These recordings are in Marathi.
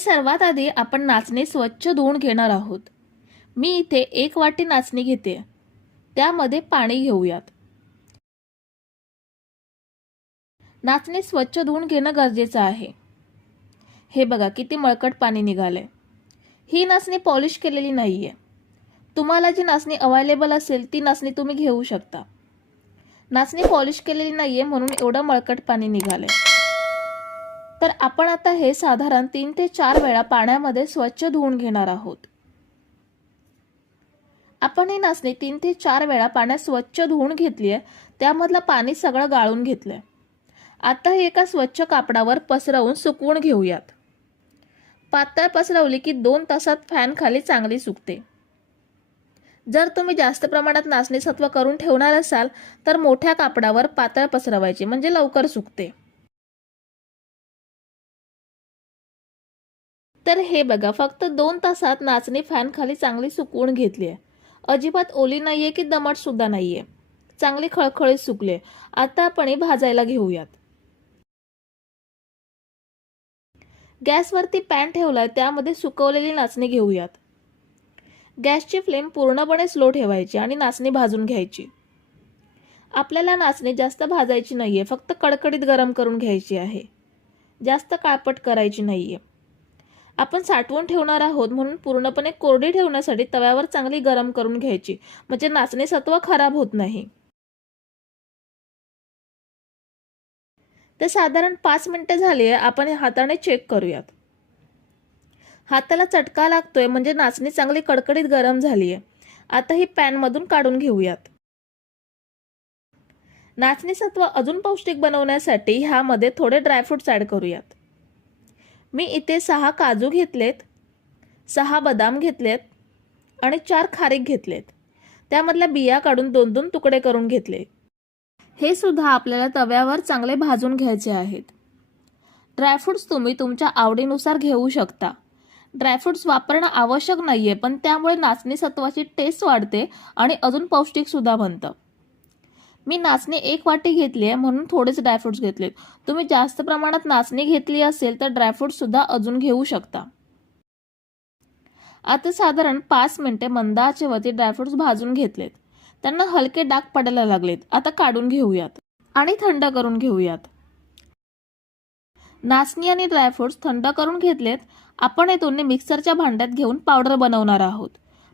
सर्वात आधी आपण नाचणी स्वच्छ धुवून घेणार आहोत. मी इथे एक वाटी नाचणी घेते. त्यामध्ये पाणी घेऊयात. नाचणी स्वच्छ धुवून घेणं गरजेचं आहे. हे बघा किती मळकट पाणी निघालंय. ही नाचणी पॉलिश केलेली नाही आहे तुम्हाला जी नाचणी अवेलेबल असेल ती नाचणी तुम्ही घेऊ शकता. नाचणी पॉलिश केलेली नाहीये म्हणून एवढं मळकट पाणी निघालंय. तर आपण आता हे साधारण तीन ते चार वेळा पाण्यामध्ये स्वच्छ धुवून घेणार आहोत. आपण ही नाचणी तीन ते चार वेळा पाण्यात स्वच्छ धुवून घेतली आहे त्यामधलं पाणी सगळं गाळून घेतलंय. आता हे एका स्वच्छ कापडावर पसरवून सुकवून घेऊयात. पातळ पसरवली की दोन तासात फॅन खाली चांगली सुकते. जर तुम्ही जास्त प्रमाणात नाचणी सत्व करून ठेवणार असाल तर मोठ्या कापडावर पातळ पसरवायची म्हणजे लवकर सुकते. तर हे बघा फक्त दोन तासात नाचणी फॅनखाली चांगली सुकवून घेतली आहे. अजिबात ओली नाही आहे की दमटसुद्धा नाही आहे चांगली खळखळीत सुकले आता आपण भाजायला घेऊयात. गॅसवरती पॅन ठेवलाय त्यामध्ये सुकवलेली नाचणी घेऊयात. गॅसची फ्लेम पूर्णपणे स्लो ठेवायची आणि नाचणी भाजून घ्यायची. आपल्याला नाचणी जास्त भाजायची नाही आहे फक्त कडकडीत गरम करून घ्यायची आहे. जास्त काळपट करायची नाही आहे आपण साठवून ठेवणार आहोत म्हणून पूर्णपणे कोरडी ठेवण्यासाठी तव्यावर चांगली गरम करून घ्यायची. म्हणजे नाचणी सत्व खराब होत नाही. तर साधारण पाच मिनटं झाली आहे. आपण हाताने चेक करूयात. हाताला चटका लागतोय. म्हणजे नाचणी चांगली कडकडीत गरम झाली आहे. आता ही पॅनमधून काढून घेऊयात. नाचणी सत्व अजून पौष्टिक बनवण्यासाठी ह्यामध्ये थोडे ड्रायफ्रुट्स ॲड करूयात. मी इथे सहा काजू घेतलेत सहा बदाम घेतलेत आणि चार खारीक घेतलेत. त्यामधल्या बिया काढून दोन दोन तुकडे करून घेतले. हे सुद्धा आपल्याला तव्यावर चांगले भाजून घ्यायचे आहेत. ड्रायफ्रुट्स तुम्ही तुमच्या आवडीनुसार घेऊ शकता. ड्रायफ्रुट्स वापरणं आवश्यक नाही आहे पण त्यामुळे नाचणी सत्वाची टेस्ट वाढते आणि अजून पौष्टिकसुद्धा बनतं. मी नाचणी एक वाटी घेतली आहे म्हणून थोडेच ड्रायफ्रुट्स घेतलेत तुम्ही जास्त प्रमाणात नाचणी घेतली असेल तर ड्रायफ्रुट्ससुद्धा अजून घेऊ शकता. आता साधारण पाच मिनिटे मंद आचेवरती ड्रायफ्रुट्स भाजून घेतलेत त्यांना हलके डाग पडायला लागलेत. आता काढून घेऊयात आणि थंड करून घेऊयात. नाचणी आणि ड्रायफ्रुट्स थंड करून घेतलेत. आपण हे दोन्ही मिक्सरच्या भांड्यात घेऊन पावडर बनवणार आहोत.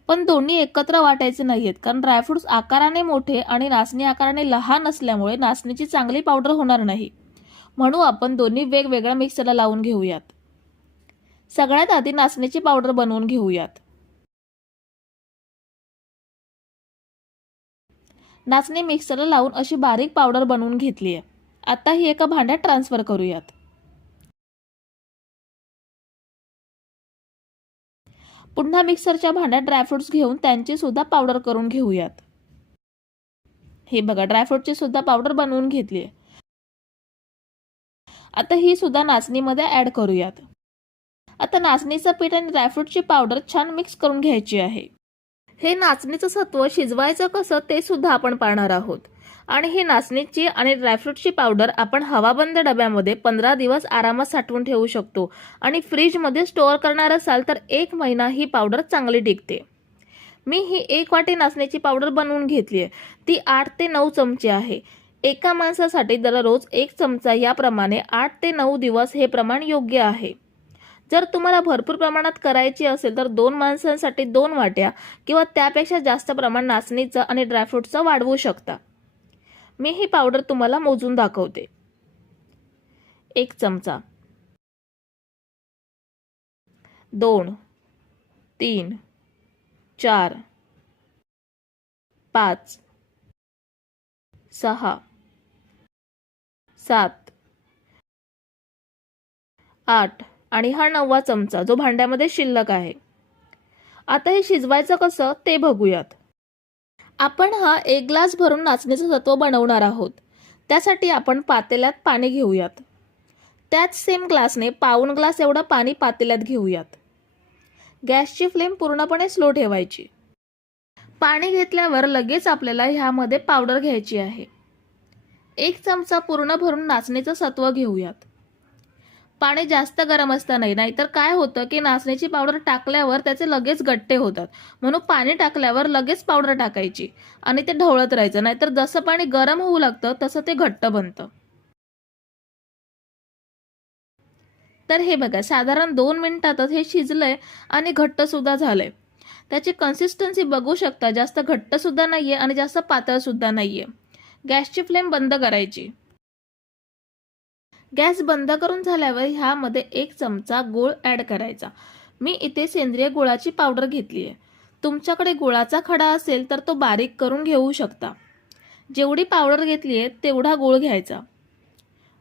पण दोन्ही एकत्र वाटायचे नाहीयेत कारण ड्रायफ्रुट्स आकाराने मोठे आणि नाचणी आकाराने लहान असल्यामुळे नाचणीची चांगली पावडर होणार नाही. म्हणून आपण दोन्ही वेगवेगळ्या मिक्सरला लावून घेऊयात. सगळ्यात आधी नाचणीची पावडर बनवून घेऊयात. नाचणी मिक्सरला लावून अशी बारीक पावडर बनवून घेतली आहे आता ही एका भांड्यात ट्रान्सफर करूयात. पुन्हा मिक्सरच्या भांड्यात ड्रायफ्रुट्स घेऊन त्यांची सुद्धा पावडर करून घेऊयात. हे बघा ड्रायफ्रुटची सुद्धा पावडर बनवून घेतली आहे. आता ही सुद्धा नाचणीमध्ये ऍड करूयात. आता नाचणीचं पीठ आणि ड्रायफ्रुटची पावडर छान मिक्स करून घ्यायची आहे. हे नाचणीचं सत्व शिजवायचं कसं ते सुद्धा आपण पाहणार आहोत. आणि ही नाचणीची आणि ड्रायफ्रूटची पावडर आपण हवाबंद डब्यामध्ये पंधरा दिवस आरामात साठवून ठेवू शकतो. आणि फ्रीजमध्ये स्टोअर करणार असाल तर एक महिना ही पावडर चांगली टिकते. मी ही एक वाटी नाचणीची पावडर बनवून घेतली आहे. ती आठ ते नऊ चमचे आहे. एका माणसासाठी दररोज एक चमचा याप्रमाणे आठ ते नऊ दिवस हे प्रमाण योग्य आहे. जर तुम्हाला भरपूर प्रमाणात करायची असेल तर दोन माणसांसाठी दोन वाट्या किंवा त्यापेक्षा जास्त प्रमाण नाचणीचं आणि ड्रायफ्रूटचं वाढवू शकता. मी ही पावडर तुम्हाला मोजून दाखवते. एक चमचा. दोन. तीन. चार. पाच. सहा. सात. आठ. आणि हा नववा चमचा जो भांड्यामध्ये शिल्लक आहे. आता हे शिजवायचं कसं ते बघूयात. आपण हा एक ग्लास भरून नाचणीचं सत्व बनवणार आहोत. त्यासाठी आपण पातेल्यात पाणी घेऊयात. त्याच सेम ग्लासने पाऊण ग्लास एवढं पाणी पातेल्यात घेऊयात. गॅसची फ्लेम पूर्णपणे स्लो ठेवायची. पाणी घेतल्यावर लगेच आपल्याला ह्यामध्ये पावडर घ्यायची आहे. एक चमचा पूर्ण भरून नाचणीचं सत्व घेऊयात. पाणी जास्त गरम असतं नाही. नाहीतर काय होतं की नाचण्याची पावडर टाकल्यावर त्याचे लगेच गट्टे होतात. म्हणून पाणी टाकल्यावर लगेच पावडर टाकायची आणि ते ढवळत राहायचं. नाहीतर जसं पाणी गरम होऊ लागतं तसं ते घट्ट बनतं. तर हे बघा साधारण दोन मिनिटातच हे शिजलंय आणि घट्ट सुद्धा झालंय. त्याची कन्सिस्टन्सी बघू शकता. जास्त घट्टसुद्धा नाही आहे आणि जास्त पातळ सुद्धा आहे गॅसची फ्लेम बंद करायची. गॅस बंद करून झाल्यावर ह्यामध्ये एक चमचा गूळ ॲड करायचा. मी इथे सेंद्रिय गुळाची पावडर घेतली आहे. तुमच्याकडे गुळाचा खडा असेल तर तो बारीक करून घेऊ शकता. जेवढी पावडर घेतली आहे तेवढा गूळ घ्यायचा.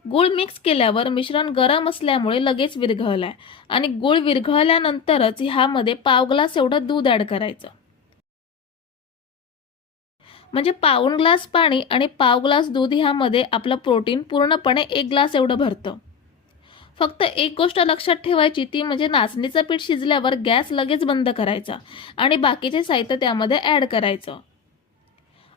गूळ मिक्स केल्यावर मिश्रण गरम असल्यामुळे लगेच विरघळला आहे आणि गूळ विरघळल्यानंतरच ह्यामध्ये पाव ग्लास एवढं दूध ॲड करायचं. म्हणजे पाऊण ग्लास पाणी आणि पाव ग्लास दूध ह्यामध्ये आपलं प्रोटीन पूर्णपणे एक ग्लास एवढं भरतं. फक्त एक गोष्ट लक्षात ठेवायची ती म्हणजे नाचणीचं पीठ शिजल्यावर गॅस लगेच बंद करायचा आणि बाकीचे साहित्य त्यामध्ये ॲड करायचं.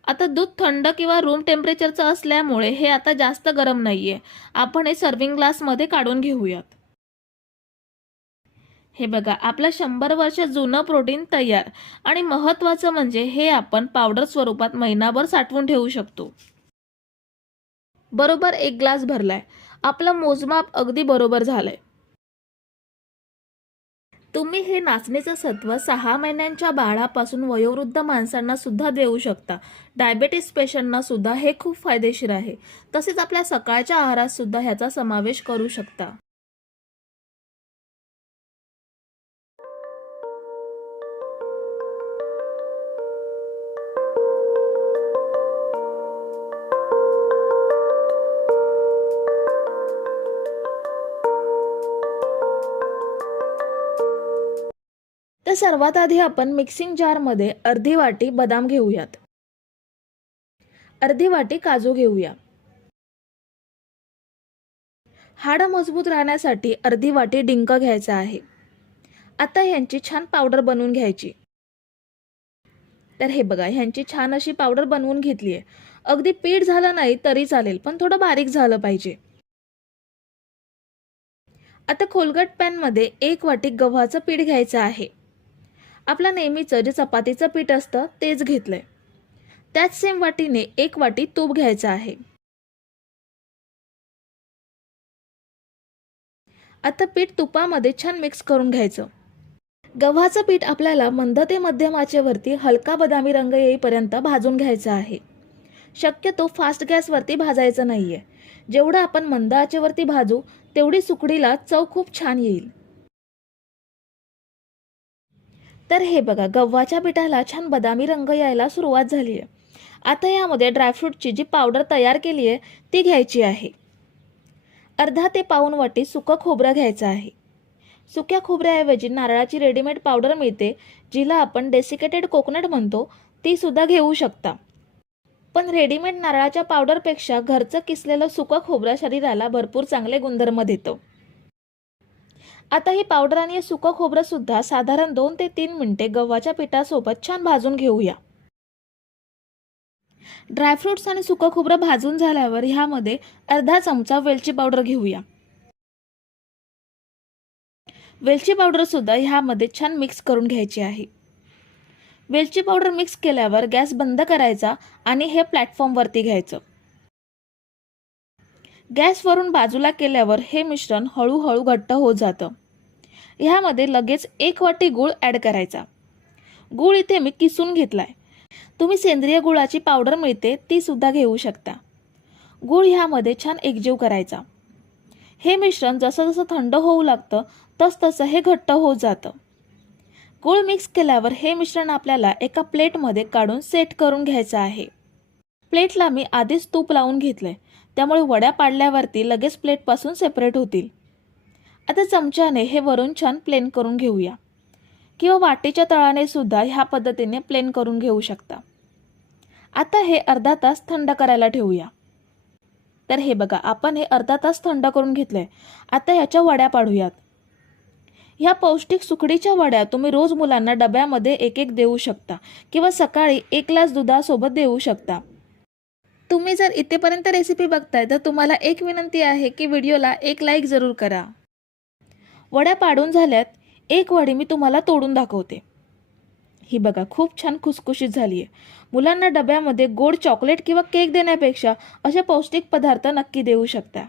आता दूध थंड किंवा रूम टेम्परेचरचं असल्यामुळे हे आता जास्त गरम नाही आहे आपण हे सर्विंग ग्लासमध्ये काढून घेऊयात. हे बघा आपलं शंभर वर्ष जुनं प्रोटीन तयार. आणि महत्त्वाचं म्हणजे हे आपण पावडर स्वरूपात महिनाभर साठवून ठेवू शकतो. बरोबर एक ग्लास भरलाय. आपलं मोजमाप अगदी बरोबर झालंय. तुम्ही हे नाचणीचं सत्व सहा महिन्यांच्या बाळापासून वयोवृद्ध माणसांना सुद्धा देऊ शकता. डायबेटीस पेशंटना सुद्धा हे खूप फायदेशीर आहे. तसेच आपल्या सकाळच्या आहारात सुद्धा ह्याचा समावेश करू शकता. सर्वात आधी आपण मिक्सिंग जारमध्ये अर्धी वाटी बदाम घेऊयात. अर्धी वाटी काजू घेऊया. हाड मजबूत राहण्यासाठी अर्धी वाटी डिंक घ्यायचा आहे. आता ह्यांची छान पावडर बनवून घ्यायची. तर हे बघा ह्यांची छान अशी पावडर बनवून घेतली आहे. अगदी पीठ झालं नाही तरी चालेल पण थोडं बारीक झालं पाहिजे. आता खोलगट पॅनमध्ये एक वाटी गव्हाचं पीठ घ्यायचं आहे. आपलं नेहमीचं जे चपातीचं पीठ असतं तेच घेतलंय. त्याच सेम वाटीने एक वाटी तूप घ्यायचं आहे. आता पीठ तुपामध्ये छान मिक्स करून घ्यायचं. गव्हाचं पीठ आपल्याला मंद ते मध्यम आचेवरती हलका बदामी रंग येईपर्यंत भाजून घ्यायचा आहे. शक्यतो फास्ट गॅसवरती भाजायचं नाहीये. जेवढं आपण मंद आचेवरती भाजू तेवढी सुकडीला चव खूप छान येईल. तर हे बघा गव्हाच्या पिठाला छान बदामी रंग यायला सुरुवात झाली आहे. आता यामध्ये ड्रायफ्रूटची जी पावडर तयार केली आहे ती घ्यायची आहे. अर्धा ते पाऊन वाटी सुकं खोबरं घ्यायचं आहे. सुक्या खोबऱ्याऐवजी नारळाची रेडीमेड पावडर मिळते जिला आपण डेसिकेटेड कोकोनट म्हणतो ती सुद्धा घेऊ शकता. पण रेडीमेड नारळाच्या पावडरपेक्षा घरचं किसलेलं सुकं खोबरं शरीराला भरपूर चांगले गुणधर्म देतं. आता ही पावडर आणि सुकं खोबरंसुद्धा साधारण दोन ते तीन मिनिटे गव्हाच्या पिठासोबत छान भाजून घेऊया. ड्रायफ्रुट्स आणि सुकं खोबरं भाजून झाल्यावर ह्यामध्ये अर्धा चमचा वेलची पावडर घेऊया. वेलची पावडरसुद्धा ह्यामध्ये छान मिक्स करून घ्यायची आहे. वेलची पावडर मिक्स केल्यावर गॅस बंद करायचा आणि हे प्लॅटफॉर्मवरती घ्यायचं. गॅसवरून बाजूला केल्यावर हे मिश्रण हळूहळू घट्ट होत जातं. ह्यामध्ये लगेच एक वाटी गूळ ॲड करायचा. गूळ इथे मी किसून घेतलाय. तुम्ही सेंद्रिय गुळाची पावडर मिळते ती सुद्धा घेऊ शकता. गूळ ह्यामध्ये छान एकजीव करायचा. हे मिश्रण जसं जसं थंड होऊ लागतं तस तसं हे घट्ट होत जातं. गूळ मिक्स केल्यावर हे मिश्रण आपल्याला एका प्लेटमध्ये काढून सेट करून घ्यायचं आहे. प्लेटला मी आधीच तूप लावून घेतलंय. त्यामुळे वड्या पाडल्यावरती लगेच प्लेटपासून सेपरेट होतील. आता चमच्याने हे वरून छान प्लेन करून घेऊया. किंवा वाटीच्या तळाने सुद्धा ह्या पद्धतीने प्लेन करून घेऊ शकता. आता हे अर्धा तास थंड करायला ठेवूया. तर हे बघा आपण हे अर्धा तास थंड करून घेतलंय. आता ह्याच्या वड्या पाडूयात. ह्या पौष्टिक सुकडीच्या वड्या तुम्ही रोज मुलांना डब्यामध्ये एक एक देऊ शकता. किंवा सकाळी एक ग्लास दुधासोबत देऊ शकता. तुम्ही जर इथेपर्यंत रेसिपी बघताय तर तुम्हाला एक विनंती आहे की व्हिडिओला एक लाईक जरूर करा. वड्या पाडून झाल्यात एक वडी मी तुम्हाला तोडून दाखवते. ही बघा खूप छान खुसखुशीत झाली आहे मुलांना डब्यामध्ये गोड चॉकलेट किंवा केक देण्यापेक्षा असे पौष्टिक पदार्थ नक्की देऊ शकता.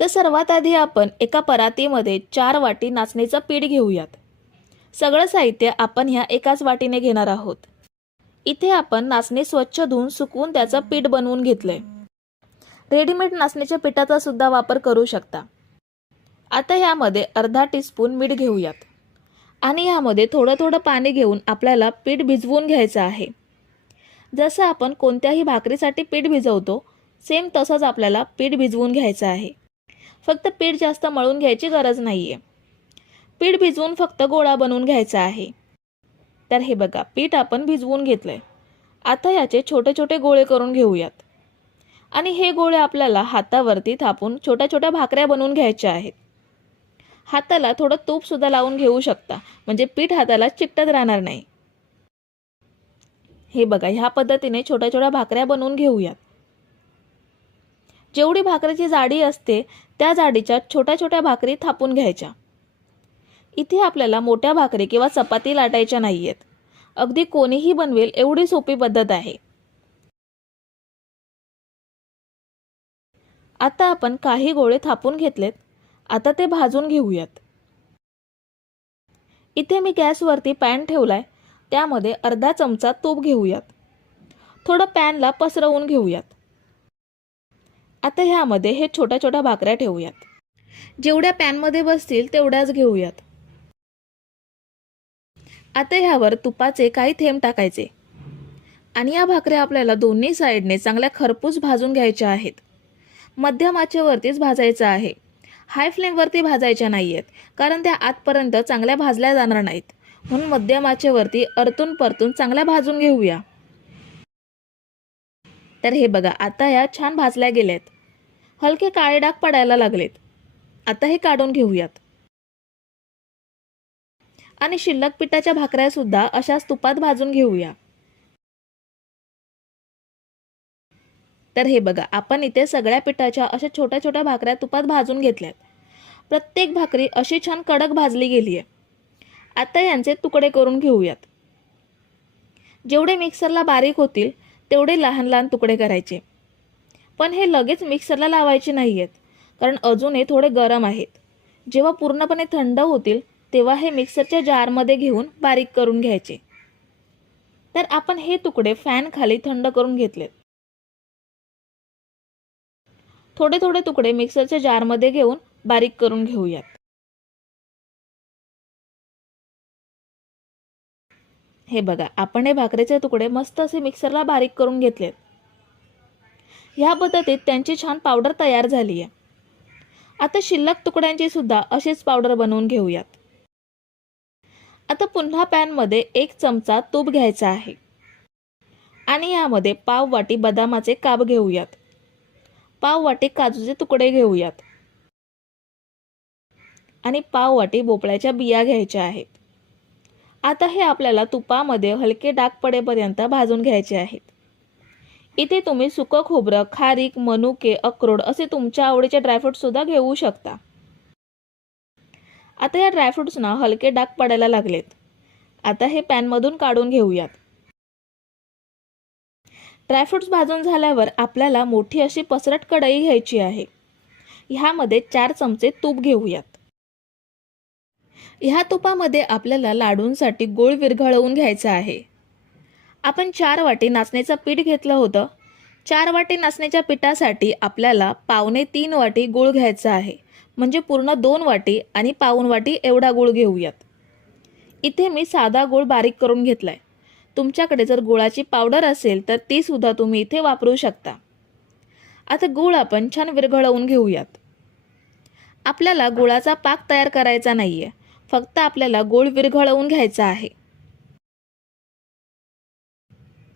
तर सर्वात आधी आपण एका परातीमध्ये चार वाटी नाचणीचं पीठ घेऊयात. सगळं साहित्य आपण ह्या एकाच वाटीने घेणार आहोत. इथे आपण नाचणी स्वच्छ धुवून सुकवून त्याचं पीठ बनवून घेतलंय. रेडीमेड नाचणीच्या पिठाचा सुद्धा वापर करू शकता. आता ह्यामध्ये अर्धा टीस्पून मीठ घेऊयात. आणि ह्यामध्ये थोडं थोडं पाणी घेऊन आपल्याला पीठ भिजवून घ्यायचं आहे. जसं आपण कोणत्याही भाकरीसाठी पीठ भिजवतो सेम तसंच आपल्याला पीठ भिजवून घ्यायचं आहे. फक्त पीठ जास्त मळून घ्यायची गरज नाही आहे पीठ भिजवून फक्त गोळा बनवून घ्यायचा आहे. तर हे बघा पीठ आपण भिजवून घेतलं आहे आता याचे छोटे छोटे गोळे करून घेऊयात. आणि हे गोळे आपल्याला हातावरती थापून छोट्या छोट्या भाकऱ्या बनवून घ्यायच्या आहेत. हाताला थोडं तूपसुद्धा लावून घेऊ शकता. म्हणजे पीठ हाताला चिकटत राहणार नाही. हे बघा ह्या पद्धतीने छोट्या छोट्या भाकऱ्या बनवून घेऊयात. जेवढी भाकरीची जाडी असते त्या जाडीच्या छोट्या छोट्या भाकरी थापून घ्यायच्या. इथे आपल्याला मोठ्या भाकरी किंवा चपाती लाटायच्या नाही आहेत अगदी कोणीही बनवेल एवढी सोपी पद्धत आहे. आता आपण काही गोळे थापून घेतलेत. आता ते भाजून घेऊयात. इथे मी गॅसवरती पॅन ठेवलाय. त्यामध्ये अर्धा चमचा तूप घेऊयात. थोडं पॅनला पसरवून घेऊयात. आता ह्यामध्ये हे छोट्या छोट्या भाकऱ्या ठेवूयात. जेवढ्या पॅनमध्ये बसतील तेवढ्याच घेऊयात. आता ह्यावर तुपाचे काही थेंब टाकायचे. आणि या भाकऱ्या आपल्याला दोन्ही साईडने चांगल्या खरपूस भाजून घ्यायच्या आहेत. मध्यम आचेवरतीच भाजायचं आहे. हाय फ्लेमवरती भाजायच्या नाही आहेत कारण त्या आतपर्यंत चांगल्या भाजल्या जाणार नाहीत. म्हणून मध्यम आचेवरती अरतून परतून चांगल्या भाजून घेऊया. तर हे बघा आता या छान भाजल्या गेल्यात. हलके काळे डाग पडायला लागलेत. आता हे काढून घेऊयात. आणि शिल्लक पिठाच्या भाकऱ्या सुद्धा अशाच तुपात भाजून घेऊया. तर हे बघा आपण इथे सगळ्या पिठाच्या अशा छोट्या छोट्या भाकऱ्या तुपात भाजून घेतल्यात. प्रत्येक भाकरी अशी छान कडक भाजली गेली आहे आता यांचे तुकडे करून घेऊयात. जेवढे मिक्सरला बारीक होतील तेवढे लहान लहान तुकडे करायचे. पण हे लगेच मिक्सरला लावायचे नाही आहेत कारण अजूनही थोडे गरम आहेत. जेव्हा पूर्णपणे थंड होतील तेव्हा हे मिक्सरच्या जारमध्ये घेऊन बारीक करून घ्यायचे. तर आपण हे तुकडे फॅन खाली थंड करून घेतलेत. थोडे थोडे तुकडे मिक्सरच्या जारमध्ये घेऊन बारीक करून घेऊयात. हे बघा आपण हे भाकरीचे तुकडे मस्त असे मिक्सरला बारीक करून घेतलेत. ह्या पद्धतीत त्यांची छान पावडर तयार झाली आहे. आता शिल्लक तुकड्यांची सुद्धा अशीच पावडर बनवून घेऊयात. आता पुन्हा पॅनमध्ये एक चमचा तूप घ्यायचा आहे. आणि यामध्ये पाव वाटी बदामाचे काप घेऊयात. पाव वाटी काजूचे तुकडे घेऊयात. आणि पाव वाटी भोपळ्याच्या बिया घ्यायच्या आहेत. आता हे आपल्याला तुपामध्ये हलके डाग पडेपर्यंत भाजून घ्यायचे आहेत. इथे तुम्ही सुकं खोबरं खारीक मनुके अक्रोड असे तुमच्या आवडीचे ड्रायफ्रूटसुद्धा घेऊ शकता. आता या ड्रायफ्रुट्सना हलके डाग पडायला लागलेत. आता हे पॅनमधून काढून घेऊयात. ड्रायफ्रुट्स भाजून झाल्यावर आपल्याला मोठी अशी पसरट कढई घ्यायची आहे. ह्यामध्ये चार चमचे तूप घेऊयात. ह्या तुपामध्ये आपल्याला लाडूंसाठी गोळ विरघळवून घ्यायचा आहे. आपण चार वाटी नाचण्याचं पीठ घेतलं होतं. चार वाटी नाचण्याच्या पिठासाठी आपल्याला पावणे तीन वाटी गूळ घ्यायचा आहे. म्हणजे पूर्ण दोन वाटी आणि पाऊन वाटी एवढा गूळ घेऊयात. इथे मी साधा गूळ बारीक करून घेतला आहे तुमच्याकडे जर गुळाची पावडर असेल तर ती सुद्धा तुम्ही इथे वापरू शकता. आता गूळ आपण छान विरघळवून घेऊयात. आपल्याला गुळाचा पाक तयार करायचा नाही आहे फक्त आपल्याला गूळ विरघळवून घ्यायचा आहे.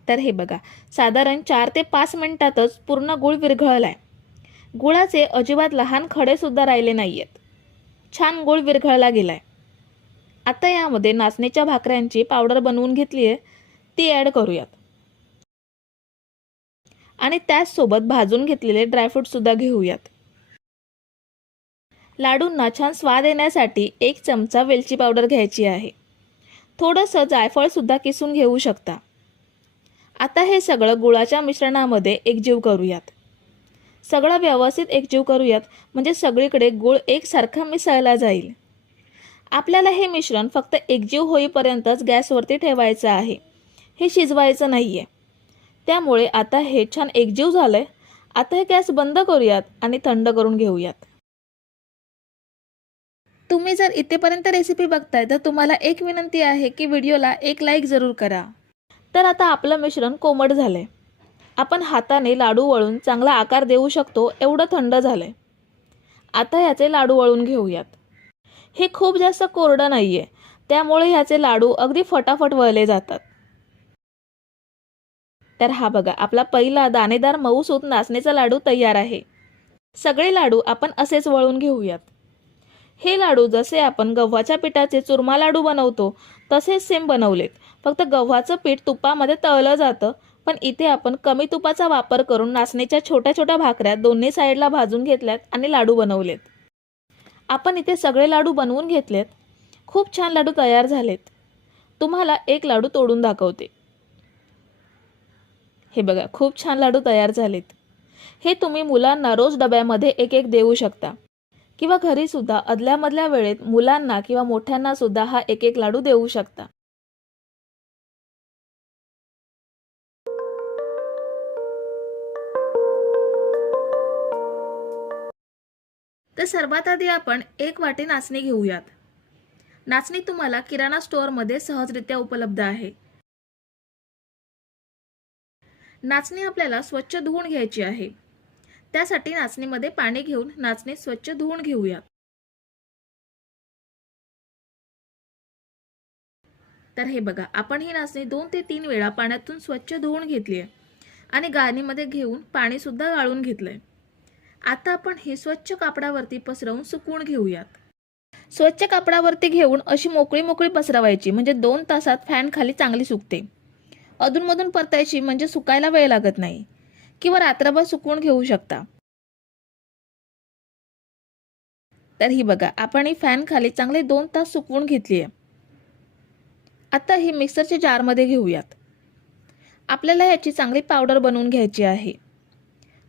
तर हे बघा साधारण चार ते पाच मिनिटातच पूर्ण गुळ विरघळलाय. गुळाचे अजिबात लहान खडे सुद्धा राहिले नाही आहेत छान गुळ विरघळला गेलाय. आता यामध्ये नाचणीच्या भाकऱ्यांची पावडर बनवून घेतली आहे ती ॲड करूयात. आणि त्याचसोबत भाजून घेतलेले ड्रायफ्रूट सुद्धा घेऊयात. लाडूंना छान स्वाद येण्यासाठी एक चमचा वेलची पावडर घ्यायची आहे. थोडंसं जायफळसुद्धा किसून घेऊ शकता. आता हे सगळं गुळाच्या मिश्रणामध्ये एकजीव करूयात. सगळं व्यवस्थित एकजीव करूयात म्हणजे सगळीकडे गुळ एकसारखा मिसळला जाईल. आपल्याला हे मिश्रण फक्त एकजीव होईपर्यंतच गॅसवरती ठेवायचं आहे. हे शिजवायचं नाही आहे त्यामुळे आता हे छान एकजीव झालं आहे आता हे गॅस बंद करूयात आणि थंड करून घेऊयात. तुम्ही जर इथेपर्यंत रेसिपी बघताय तर तुम्हाला एक विनंती आहे की व्हिडिओला एक लाईक जरूर करा. तर आता आपलं मिश्रण कोमट झालं आहे आपण हाताने लाडू वळून चांगला आकार देऊ शकतो एवढं थंड झालं आहे आता ह्याचे लाडू वळून घेऊयात. हे खूप जास्त कोरडं नाही आहे त्यामुळे ह्याचे लाडू अगदी फटाफट वळले जातात. तर हा बघा आपला पहिला दाणेदार मऊसूत नाचणीचा लाडू तयार आहे. सगळे लाडू आपण असेच वळून घेऊयात. हे लाडू जसे आपण गव्हाच्या पिठाचे चुरमा लाडू बनवतो तसेच सेम बनवलेत. फक्त गव्हाचं पीठ तुपामध्ये तळलं जातं पण इथे आपण कमी तुपाचा वापर करून नाचणीच्या छोट्या छोट्या भाकऱ्या दोन्ही साईडला भाजून घेतल्यात आणि लाडू बनवलेत. आपण इथे सगळे लाडू बनवून घेतलेत. खूप छान लाडू तयार झालेत. तुम्हाला एक लाडू तोडून दाखवते. हे बघा खूप छान लाडू तयार झालेत. हे तुम्ही मुलांना रोज डब्यामध्ये एक एक देऊ शकता. किंवा घरी सुद्धा अदल्यामधल्या वेळेत मुलांना किंवा मोठ्यांना सुद्धा हा एक एक लाडू देऊ शकता. तर सर्वात आधी आपण एक वाटी नाचणी घेऊयात. नाचणी तुम्हाला किराणा स्टोअरमध्ये सहजरित्या उपलब्ध आहे. नाचणी आपल्याला स्वच्छ धुवून घ्यायची आहे. त्यासाठी नाचणीमध्ये पाणी घेऊन नाचणी स्वच्छ धुवून घेऊयात तर हे बघा आपण ही नाचणी दोन ते तीन वेळा पाण्यातून स्वच्छ धुवून घेतली आहे आणि गारणीमध्ये घेऊन पाणीसुद्धा गाळून गाळून घेतलंय. आता आपण ही स्वच्छ कापडावरती पसरवून सुकवून घेऊयात. स्वच्छ कापडावरती घेऊन अशी मोकळी मोकळी पसरवायची म्हणजे दोन तासात फॅन खाली चांगली सुकते. अधूनमधून परतायची म्हणजे सुकायला वेळ लागत नाही. किंवा रात्रभर सुकवून घेऊ शकता. तर ही बघा आपण ही फॅन खाली चांगले दोन तास सुकवून घेतली आहे. आता ही मिक्सरच्या जारमध्ये घेऊयात. आपल्याला याची चांगली पावडर बनवून घ्यायची आहे.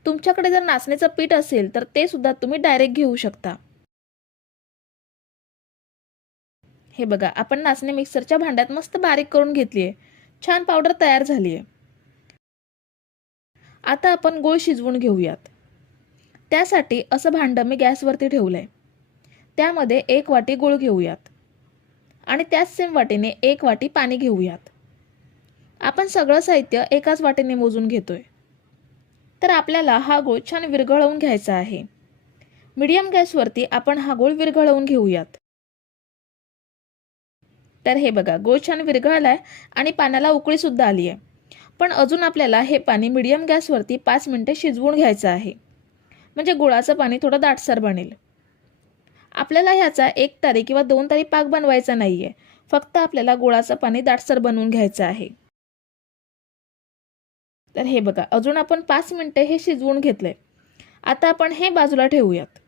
तुमच्याकडे जर नाचण्याचं पीठ असेल तर ते सुद्धा तुम्ही डायरेक्ट घेऊ शकता. हे बघा आपण नाचणी मिक्सरच्या भांड्यात मस्त बारीक करून घेतली आहे. छान पावडर तयार झाली आहे. आता आपण गूळ शिजवून घेऊयात. त्यासाठी असं भांडं मी गॅसवरती ठेवलं आहे त्यामध्ये एक वाटी गूळ घेऊयात. आणि त्याच सेम वाटीने एक वाटी पाणी घेऊयात. आपण सगळं साहित्य एकाच वाटीने मोजून घेतोय. तर आपल्याला हा गूळ छान विरघळवून घ्यायचा आहे. मीडियम गॅसवरती आपण हा गूळ विरघळवून घेऊयात. तर हे बघा गूळ छान विरघळला आहे आणि पाण्याला उकळीसुद्धा आली आहे पण अजून आपल्याला हे पाणी मिडियम गॅसवरती पाच मिनटं शिजवून घ्यायचं आहे. म्हणजे गुळाचं पाणी थोडं दाटसर बनेल. आपल्याला ह्याचा एक तारी किंवा दोन तारी पाक बनवायचा नाही आहे फक्त आपल्याला गुळाचं पाणी दाटसर बनवून घ्यायचं आहे. तर हे बघा अजून आपण पाच मिनटं हे शिजवून घेतलंय. आता आपण हे बाजूला ठेवूयात.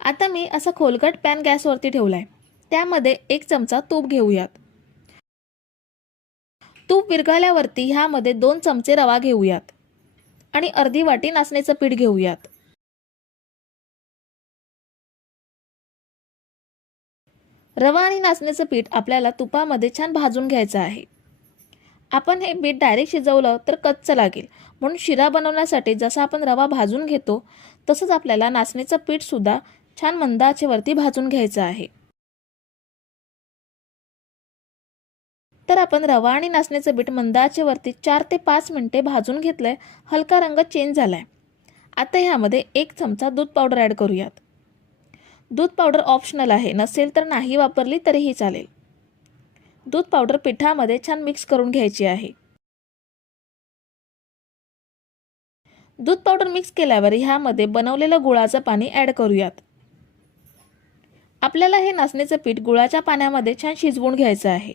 आता मी असा खोलगट पॅन गॅसवरती ठेवलाय. त्यामध्ये एक चमचा तूप घेऊयात. तूप विरघळल्यावरती ह्यामध्ये दोन चमचे रवा घेऊयात. आणि अर्धी वाटी नाचण्याचं पीठ घेऊयात. रवा आणि नाचणीचं पीठ आपल्याला तुपामध्ये छान भाजून घ्यायचं आहे. आपण हे पीठ डायरेक्ट शिजवलं तर कच्चं लागेल. म्हणून शिरा बनवण्यासाठी जसा आपण रवा भाजून घेतो तसंच आपल्याला नाचणीचं पीठसुद्धा छान मंदाचेवरती भाजून घ्यायचं आहे. तर आपण रवा आणि नाचणीचं पीठ मंद चार ते पाच मिनिटे भाजून घेतलंय. हलका रंग चेंज झालाय. आता ह्यामध्ये एक चमचा दूध पावडर ॲड करूयात. दूध पावडर ऑप्शनल आहे. नसेल तर नाही वापरली तरीही चालेल. दूध पावडर पिठामध्ये छान मिक्स करून घ्यायची आहे. दूध पावडर मिक्स केल्यावर ह्यामध्ये बनवलेलं गुळाचं पाणी ॲड करूयात. आपल्याला हे नाचणीचं पीठ गुळाच्या पाण्यामध्ये छान शिजवून घ्यायचं आहे.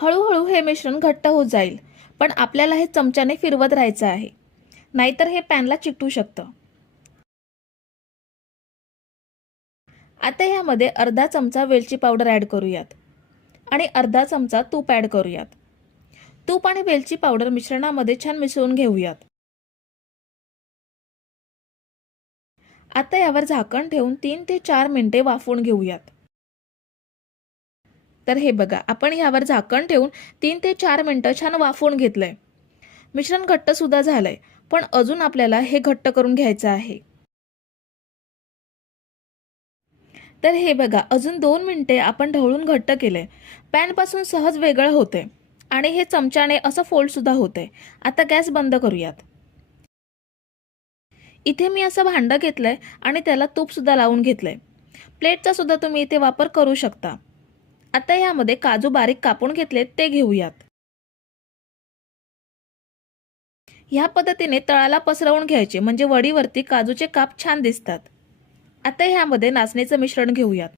हळूहळू हे मिश्रण घट्ट होत जाईल पण आपल्याला हे चमच्याने फिरवत राहायचं आहे. नाहीतर हे पॅनला चिकटू शकतं. आता ह्यामध्ये अर्धा चमचा वेलची पावडर ॲड करूयात आणि अर्धा चमचा तूप ॲड करूयात. तूप आणि वेलची पावडर मिश्रणामध्ये छान मिसळून घेऊयात. आता यावर झाकण ठेवून तीन ते चार मिनिटे वाफवून घेऊयात. तर हे बघा आपण यावर झाकण ठेवून तीन ते चार मिनटं छान वाफवून घेतलंय. मिश्रण घट्ट सुद्धा झालंय पण अजून आपल्याला हे घट्ट करून घ्यायचं आहे. तर हे बघा अजून दोन मिनिटे आपण ढवळून घट्ट केलंय. पॅनपासून सहज वेगळं होते आणि हे चमच्याने असं फोल्डसुद्धा होते आता गॅस बंद करूयात. इथे मी असं भांडं घेतलंय आणि त्याला तूपसुद्धा लावून घेतलंय. प्लेटचा सुद्धा तुम्ही इथे वापर करू शकता. आता यामध्ये काजू बारीक कापून घेतले ते घेऊयात. ह्या पद्धतीने तळाला पसरवून घ्यायचे म्हणजे वडीवरती काजूचे काप छान दिसतात. आता ह्यामध्ये नाचणीचं मिश्रण घेऊयात.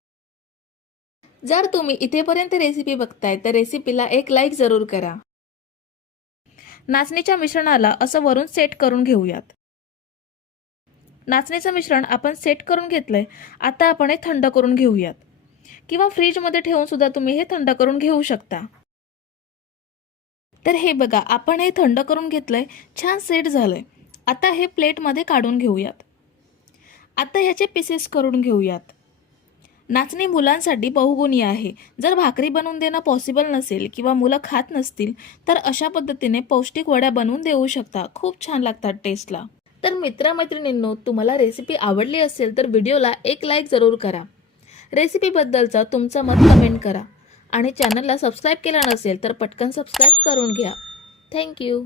जर तुम्ही इथेपर्यंत रेसिपी बघताय तर रेसिपीला एक लाईक जरूर करा. नाचणीच्या मिश्रणाला असं वरून सेट करून घेऊयात. नाचणीचं मिश्रण आपण सेट करून घेतलंय आता आपण हे थंड करून घेऊयात. किंवा फ्रीजमध्ये ठेवून सुद्धा तुम्ही हे थंड करून घेऊ शकता. तर हे बघा आपण हे थंड करून घेतलंय छान सेट झालंय. आता हे प्लेटमध्ये काढून घेऊयात. आता ह्याचे पीसेस करून घेऊयात. नाचणी मुलांसाठी बहुगुणी आहे. जर भाकरी बनवून देणं पॉसिबल नसेल किंवा मुलं खात नसतील तर अशा पद्धतीने पौष्टिक वड्या बनवून देऊ शकता. खूप छान लागतात टेस्टला तर मित्रमैत्रिणींनो तुम्हाला रेसिपी आवडली असेल तर व्हिडिओला एक लाईक जरूर करा. रेसिपीबद्दलचा तुमचं मत कमेंट करा. आणि चॅनलला सबस्क्राईब केला नसेल तर पटकन सबस्क्राईब करून घ्या. थँक्यू